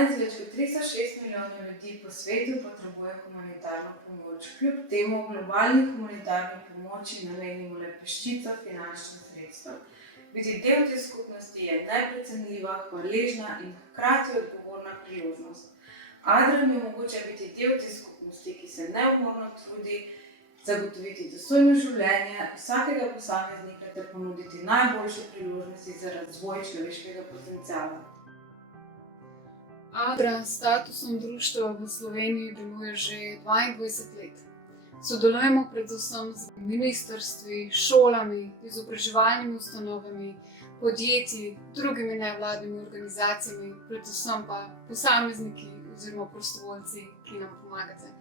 Danes več kot 306 milijonov ljudi po svetu potrebuje humanitarno pomoč. Kljub temu globalni humanitarni pomoči namenimo le peščico finančnih sredstev. Biti del te skupnosti je neprecenljiva, hvaležna in hkrati odgovorna priložnost. Adra mi omogoča biti del te skupnosti, ki se neumorno trudi zagotoviti dostojno življenje vsakega posameznika ter ponuditi najboljše priložnosti za razvoj človeškega potenciala. Adra s statusom društva v Sloveniji deluje že 22 let. Sodelujemo predvsem z ministrstvi, šolami, izobraževalnimi ustanovami, podjetji, drugimi nevladnimi organizacijami, predvsem pa posamezniki oziroma prostovoljci, ki nam pomagate.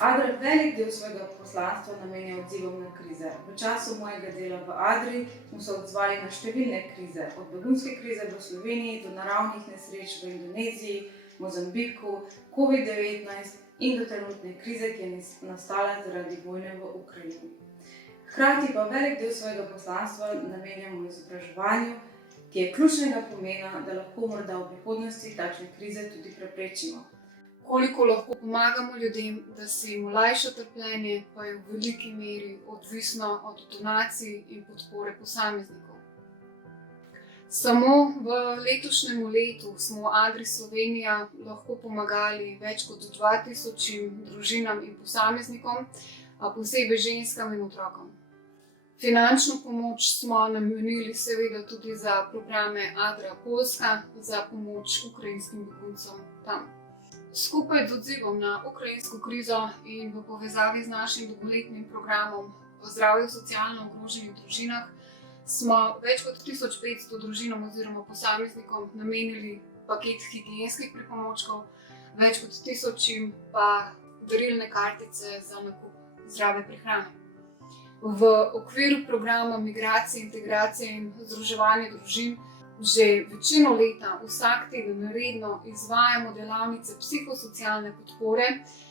Adra velik del svojega poslanstva namenja odzivom na krize. V času mojega dela v Adri smo se odzvali na številne krize, od begunske krize v Sloveniji do naravnih nesreč v Indoneziji, Mozambiku, COVID-19 in do trenutne krize, ki je nastala zaradi vojne v Ukrajini. Hkrati pa velik del svojega poslanstva namenjamo izobraževanju, ki je ključnega pomena, da lahko morda v prihodnosti takšne krize tudi preprečimo. Koliko lahko pomagamo ljudem, da se jim olajša trpljenje, pa je v veliki meri odvisno od donacij in podpore posameznikov. Samo v letošnjem letu smo v Adri Slovenija lahko pomagali več kot 2000 družinam in posameznikom, a posebej ženskam in otrokom. Finančno pomoč smo namenili seveda tudi za programe Adra Poljska za pomoč ukrajinskim beguncem tam. Skupaj z odzivom na ukrajinsko krizo in v povezavi z našim dolgoletnim programom o zdravju socialno ogroženih družinah smo več kot 1500 družinam oziroma posameznikom namenili paket higienskih pripomočkov, več kot 1000 pa darilne kartice za nakup zdrave prehrane. V okviru programa Migracije, integracije in združevanja družin že večino leta vsak teden redno izvajamo delavnice psihosocialne podpore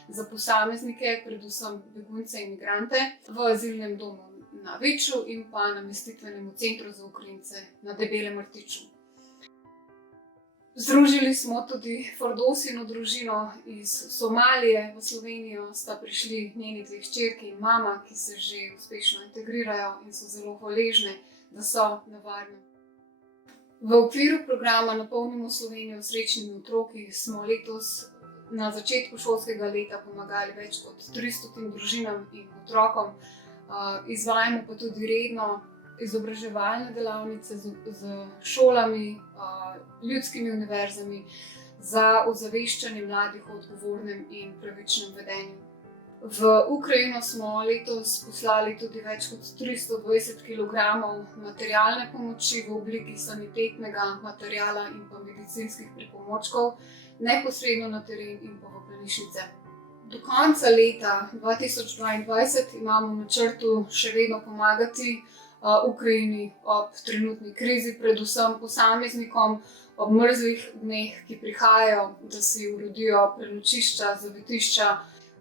za posameznike, predvsem begunce in migrante, v azilnem domu na Viču in pa namestitvenem centru za Ukrajince na Debelem Rtiču. Združili smo tudi Fardosino družino iz Somalije v Slovenijo, sta prišli njeni dve hčerki in mama, ki se že uspešno integrirajo in so zelo hvaležne, da so na varnem. V okviru programa Napolnimo Slovenijo s srečnimi otroki smo letos na začetku šolskega leta pomagali več kot 300 družinam in otrokom. Izvajamo pa tudi redno izobraževalne delavnice z šolami, ljudskimi univerzami za ozaveščanje mladih o odgovornem in pravičnem vedenju. V Ukrajino smo letos poslali tudi več kot 320 kg materialne pomoči v obliki sanitetnega materiala in pa medicinskih pripomočkov neposredno na teren in pa v bolnišnice. Do konca leta 2022 imamo v načrtu še vedno pomagati Ukrajini ob trenutni krizi, predvsem posameznikom ob mrzlih dneh, ki prihajajo, da si uredijo prenočišča, zavetišča.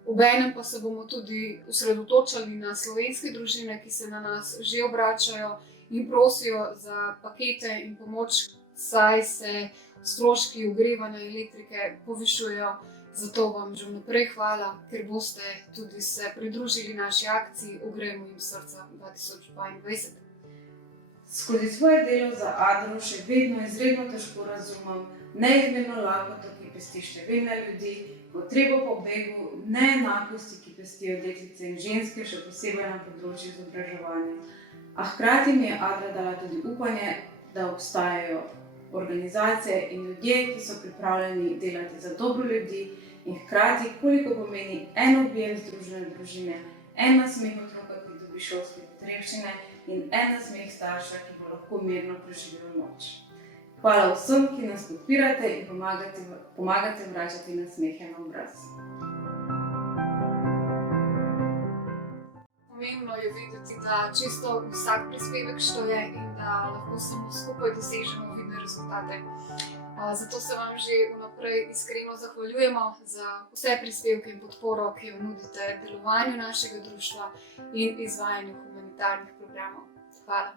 Obenem pa se bomo tudi osredotočali na slovenske družine, ki se na nas že obračajo in prosijo za pakete in pomoč, saj se stroški ogrevanja elektrike povišujejo. Zato vam že vnaprej hvala, ker boste tudi se pridružili naši akciji Ogrejmo jim srca 2022. Skozi svoje delo za Adro še vedno izredno težko razumem neizmerno lakoto, ki pesti številne ljudi, potrebo po begu, neenakosti, ki pestijo deklice in ženske, še posebej na področju izobraževanja. A hkrati mi je Adra dala tudi upanje, da obstajajo organizacije in ljudje, ki so pripravljeni delati za dobro ljudi in hkrati, koliko pomeni en objem združene družine, en nasmeh otroka, ki dobi šolske potrebščine in en nasmeh starša, ki bo lahko mirno preživel noč. Hvala vsem, ki nas podpirate in pomagate vračati nasmehe na obraz. Pomembno je vedeti, da čisto vsak prispevek šteje in da lahko samo skupaj dosežemo vidne rezultate. Zato se vam že vnaprej iskreno zahvaljujemo za vse prispevke in podporo, ki jo nudite delovanju našega društva in izvajanju humanitarnih programov. Hvala.